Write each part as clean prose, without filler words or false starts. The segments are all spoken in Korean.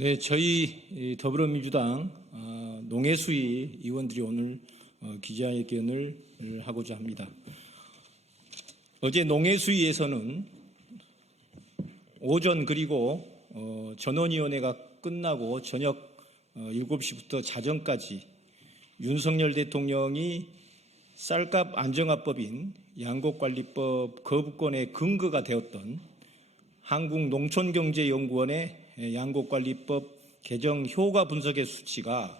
네, 저희 더불어민주당 농해수위 의원들이 오늘 기자회견을 하고자 합니다. 어제 농해수위에서는 오전 그리고 전원위원회가 끝나고 저녁 7시부터 자정까지 윤석열 대통령이 쌀값 안정화법인 양곡관리법 거부권의 근거가 되었던 한국농촌경제연구원의 양곡관리법 개정 효과 분석의 수치가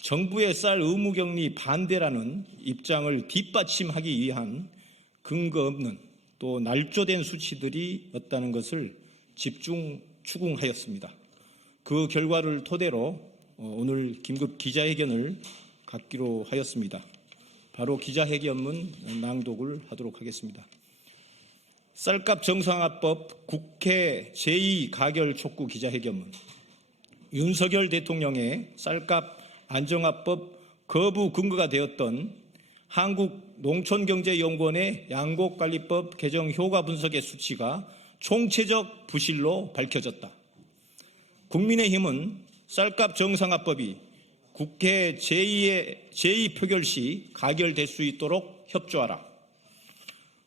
정부의 쌀 의무격리 반대라는 입장을 뒷받침하기 위한 근거 없는 또 날조된 수치들이었다는 것을 집중 추궁하였습니다. 그 결과를 토대로 오늘 긴급 기자회견을 갖기로 하였습니다. 바로 기자회견문 낭독을 하도록 하겠습니다. 쌀값 정상화법 국회 제2가결 촉구 기자회견문. 윤석열 대통령의 쌀값 안정화법 거부 근거가 되었던 한국농촌경제연구원의 양곡관리법 개정 효과 분석의 수치가 총체적 부실로 밝혀졌다. 국민의힘은 쌀값 정상화법이 국회 제2 표결 시 가결될 수 있도록 협조하라.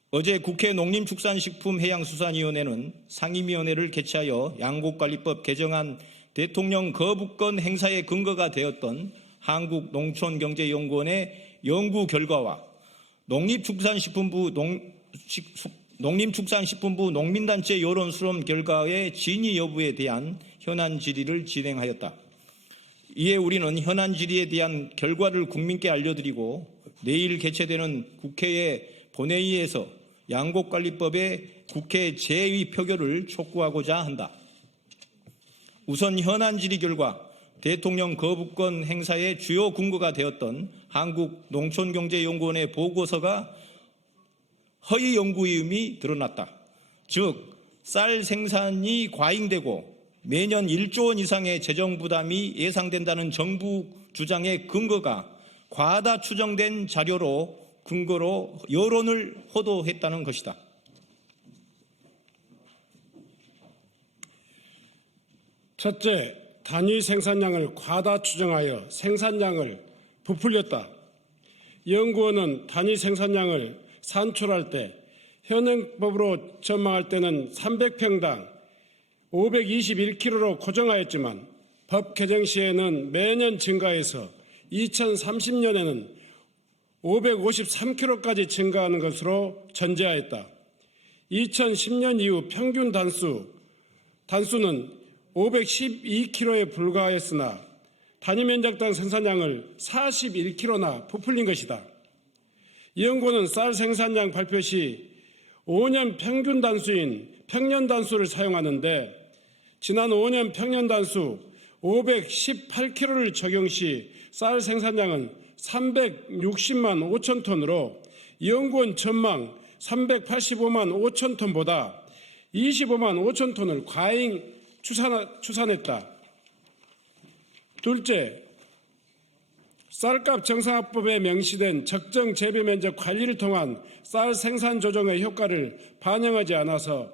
어제 국회 농림축산식품해양수산위원회는 상임위원회를 개최하여 양곡관리법 개정안 대통령 거부권 행사의 근거가 되었던 한국농촌경제연구원의 연구 결과와 농림축산식품부 농민단체 여론 수렴 결과의 진위 여부에 대한 현안 질의를 진행하였다. 이에 우리는 현안 질의에 대한 결과를 국민께 알려드리고 내일 개최되는 국회의 본회의에서 양곡관리법의 국회 제2 표결을 촉구하고자 한다. 우선 현안 질의 결과 대통령 거부권 행사의 주요 근거가 되었던 한국농촌경제연구원의 보고서가 허위 연구임이 드러났다. 즉, 쌀 생산이 과잉되고 매년 1조 원 이상의 재정 부담이 예상된다는 정부 주장의 근거가 과다 추정된 자료로 근거로 여론을 호도했다는 것이다. 첫째, 단위 생산량을 과다 추정하여 생산량을 부풀렸다. 연구원은 단위 생산량을 산출할 때 현행법으로 전망할 때는 300평당 521kg로 고정하였지만 법 개정 시에는 매년 증가해서 2030년에는 553kg까지 증가하는 것으로 전제하였다. 2010년 이후 평균 단수는 512kg에 불과하였으나 단위 면적당 생산량을 41kg나 부풀린 것이다. 연구원은 쌀 생산량 발표 시 5년 평균 단수인 평년 단수를 사용하는데 지난 5년 평년 단수 518kg를 적용 시 쌀 생산량은 360만 5천 톤으로 연구원 전망 385만 5천 톤보다 25만 5천 톤을 과잉 추산했다. 둘째, 쌀값 정상화법에 명시된 적정 재배 면적 관리를 통한 쌀 생산 조정의 효과를 반영하지 않아서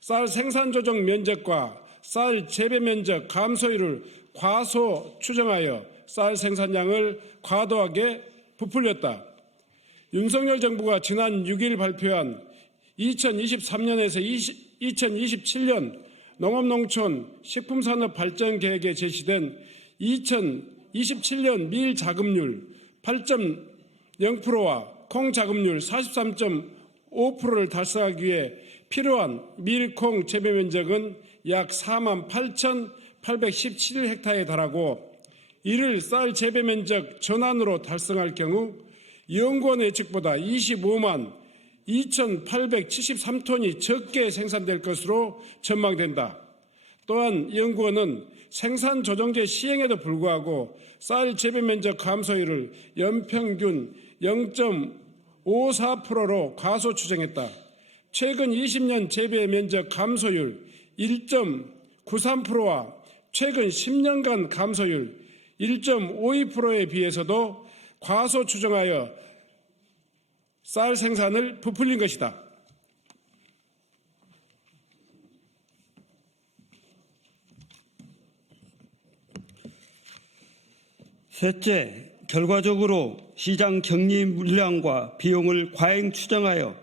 쌀 생산 조정 면적과 쌀 재배 면적 감소율을 과소 추정하여 쌀 생산량을 과도하게 부풀렸다. 윤석열 정부가 지난 6일 발표한 2023년에서 2027년 농업농촌 식품산업 발전 계획에 제시된 2027년 밀 자급률 8.0%와 콩 자급률 43.5%를 달성하기 위해 필요한 밀, 콩 재배 면적은 약 48,817헥타르에 달하고 이를 쌀 재배 면적 전환으로 달성할 경우 연구원 예측보다 25만 2,873톤이 적게 생산될 것으로 전망된다. 또한 연구원은 생산 조정제 시행에도 불구하고 쌀 재배 면적 감소율을 연평균 0.54%로 과소 추정했다. 최근 20년 재배 면적 감소율 1.93%와 최근 10년간 감소율 1.52%에 비해서도 과소 추정하여 쌀 생산을 부풀린 것이다. 셋째, 결과적으로 시장 격리 물량과 비용을 과잉 추정하여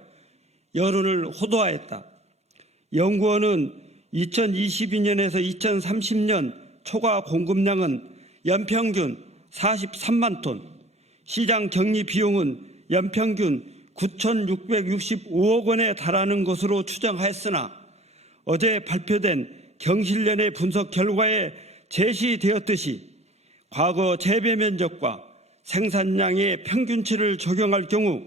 여론을 호도하였다. 연구원은 2022년에서 2030년 초과 공급량은 연평균 43만 톤, 시장 격리 비용은 연평균 9,665억 원에 달하는 것으로 추정하였으나 어제 발표된 경실련의 분석 결과에 제시되었듯이 과거 재배 면적과 생산량의 평균치를 적용할 경우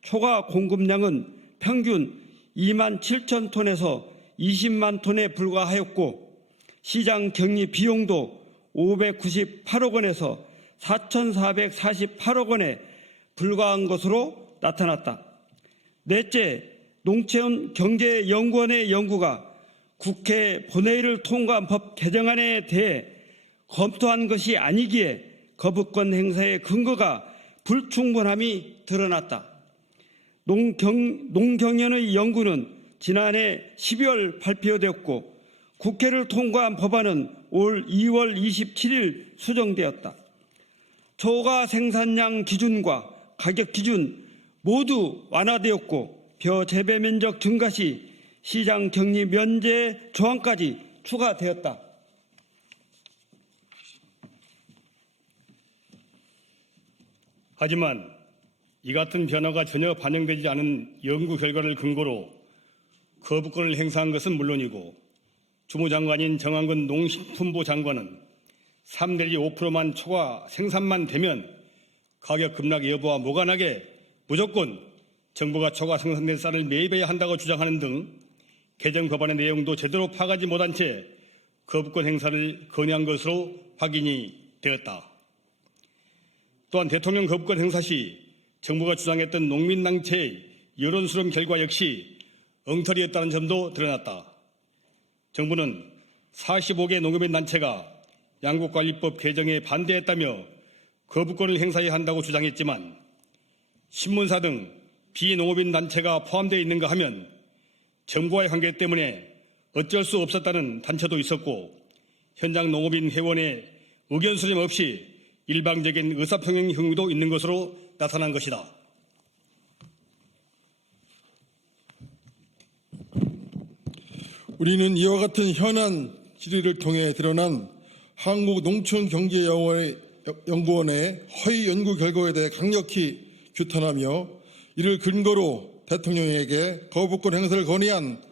초과 공급량은 평균 2만 7천 톤에서 20만 톤에 불과하였고 시장 격리 비용도 598억 원에서 4,448억 원에 불과한 것으로 나타났다. 넷째, 농촌 경제연구원의 연구가 국회 본회의를 통과한 법 개정안에 대해 검토한 것이 아니기에 거부권 행사의 근거가 불충분함이 드러났다. 농경연의 연구는 지난해 12월 발표되었고 국회를 통과한 법안은 올 2월 27일 수정되었다. 초과 생산량 기준과 가격 기준 모두 완화되었고 벼 재배 면적 증가 시 시장 격리 면제 조항까지 추가되었다. 하지만 이 같은 변화가 전혀 반영되지 않은 연구 결과를 근거로 거부권을 행사한 것은 물론이고 주무장관인 정한근 농식품부 장관은 3 내지 5%만 초과 생산만 되면 가격 급락 여부와 무관하게 무조건 정부가 초과 생산된 쌀을 매입해야 한다고 주장하는 등 개정 법안의 내용도 제대로 파악하지 못한 채 거부권 행사를 건의한 것으로 확인이 되었다. 또한 대통령 거부권 행사 시 정부가 주장했던 농민단체의 여론 수렴 결과 역시 엉터리였다는 점도 드러났다. 정부는 45개 농업인 단체가 양곡관리법 개정에 반대했다며 거부권을 행사해야 한다고 주장했지만 신문사 등 비농업인 단체가 포함되어 있는가 하면 정부와의 관계 때문에 어쩔 수 없었다는 단체도 있었고 현장 농업인 회원의 의견 수렴 없이 일방적인 의사표명 행위도 있는 것으로 나타난 것이다. 우리는 이와 같은 현안 질의를 통해 드러난 한국농촌경제연구원의 허위 연구 결과에 대해 강력히 규탄하며 이를 근거로 대통령에게 거부권 행사를 건의한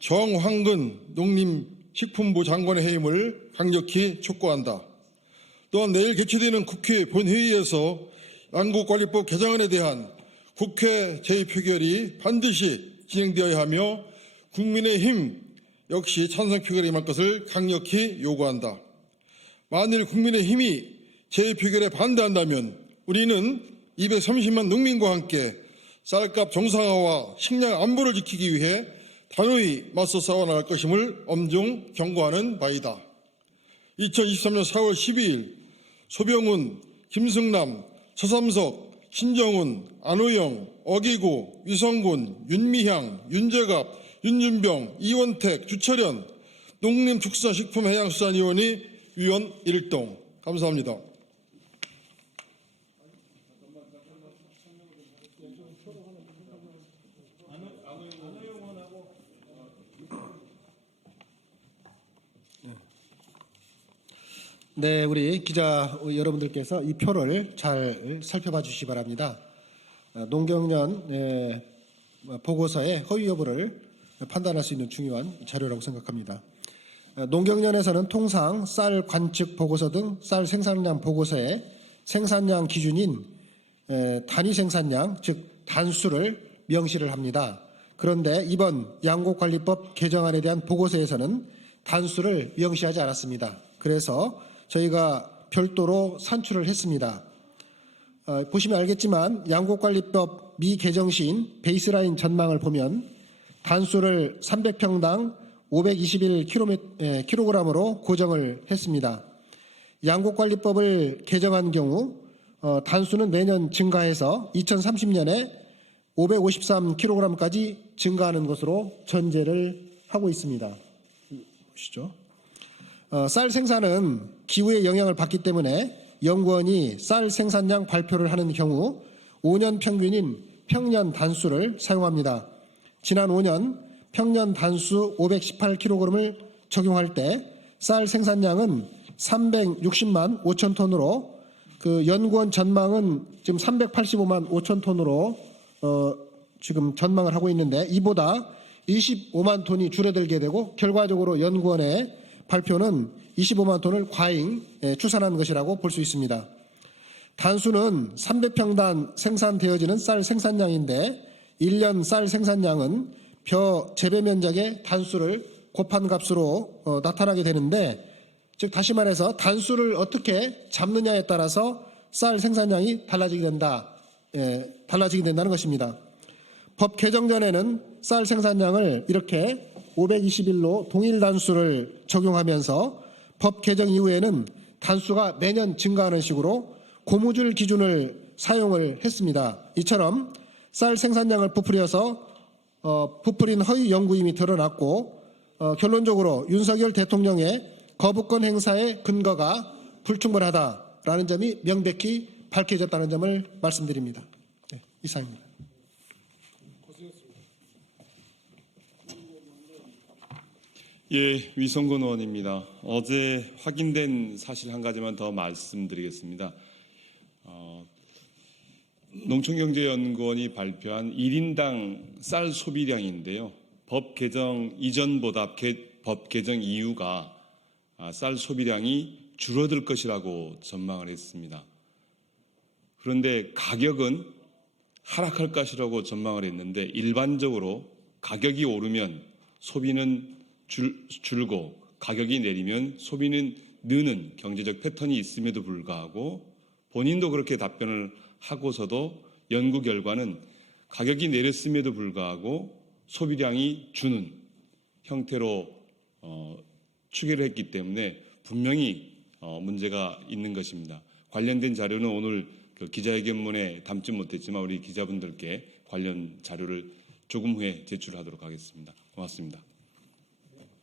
정황근 농림식품부 장관의 해임을 강력히 촉구한다. 또한 내일 개최되는 국회 본회의에서 양곡관리법 개정안에 대한 국회 제2표결이 반드시 진행되어야 하며 국민의힘 역시 찬성 표결에 임할 것을 강력히 요구한다. 만일 국민의힘이 제2표결에 반대한다면 우리는 230만 농민과 함께 쌀값 정상화와 식량 안보를 지키기 위해 단호히 맞서 싸워나갈 것임을 엄중 경고하는 바이다. 2023년 4월 12일 소병훈, 김승남, 서삼석, 신정훈, 안호영, 어기고, 위성군, 윤미향, 윤재갑, 윤준병, 이원택, 주철현, 농림축산식품해양수산위원회 위원 1동. 감사합니다. 네, 우리 기자 여러분들께서 이 표를 잘 살펴봐 주시기 바랍니다. 농경련 보고서의 허위 여부를 판단할 수 있는 중요한 자료라고 생각합니다. 농경련에서는 통상 쌀 관측 보고서 등 쌀 생산량 보고서에 생산량 기준인 단위 생산량, 즉 단수를 명시를 합니다. 그런데 이번 양곡관리법 개정안에 대한 보고서에서는 단수를 명시하지 않았습니다. 그래서 저희가 별도로 산출을 했습니다. 보시면 알겠지만 양곡관리법 미개정 시인 베이스라인 전망을 보면 단수를 300평당 521kg으로 고정을 했습니다. 양곡관리법을 개정한 경우 단수는 매년 증가해서 2030년에 553kg까지 증가하는 것으로 전제를 하고 있습니다. 보시죠. 쌀 생산은 기후의 영향을 받기 때문에 연구원이 쌀 생산량 발표를 하는 경우 5년 평균인 평년 단수를 사용합니다. 지난 5년 평년 단수 518kg을 적용할 때 쌀 생산량은 360만 5천 톤으로 그 연구원 전망은 지금 385만 5천 톤으로 지금 전망을 하고 있는데 이보다 25만 톤이 줄어들게 되고 결과적으로 연구원의 발표는 25만 톤을 과잉 추산한 것이라고 볼 수 있습니다. 단수는 300평당 생산되어지는 쌀 생산량인데 1년 쌀 생산량은 벼 재배 면적의 단수를 곱한 값으로 나타나게 되는데 즉 다시 말해서 단수를 어떻게 잡느냐에 따라서 쌀 생산량이 달라지게 된다는 것입니다. 법 개정 전에는 쌀 생산량을 이렇게 521로 동일 단수를 적용하면서 법 개정 이후에는 단수가 매년 증가하는 식으로 고무줄 기준을 사용을 했습니다. 이처럼 쌀 생산량을 부풀린 허위 연구임이 드러났고 결론적으로 윤석열 대통령의 거부권 행사의 근거가 불충분하다라는 점이 명백히 밝혀졌다는 점을 말씀드립니다. 네, 이상입니다. 예, 위성근 의원입니다. 어제 확인된 사실 한 가지만 더 말씀드리겠습니다. 농촌경제연구원이 발표한 1인당 쌀 소비량인데요. 법 개정 이전보다 법 개정 이후가 쌀 소비량이 줄어들 것이라고 전망을 했습니다. 그런데 가격은 하락할 것이라고 전망을 했는데 일반적으로 가격이 오르면 소비는 줄고 가격이 내리면 소비는 느는 경제적 패턴이 있음에도 불구하고 본인도 그렇게 답변을 하고서도 연구 결과는 가격이 내렸음에도 불구하고 소비량이 주는 형태로 추계를 했기 때문에 분명히 문제가 있는 것입니다. 관련된 자료는 오늘 기자회견문에 담지 못했지만 우리 기자분들께 관련 자료를 조금 후에 제출하도록 하겠습니다. 고맙습니다.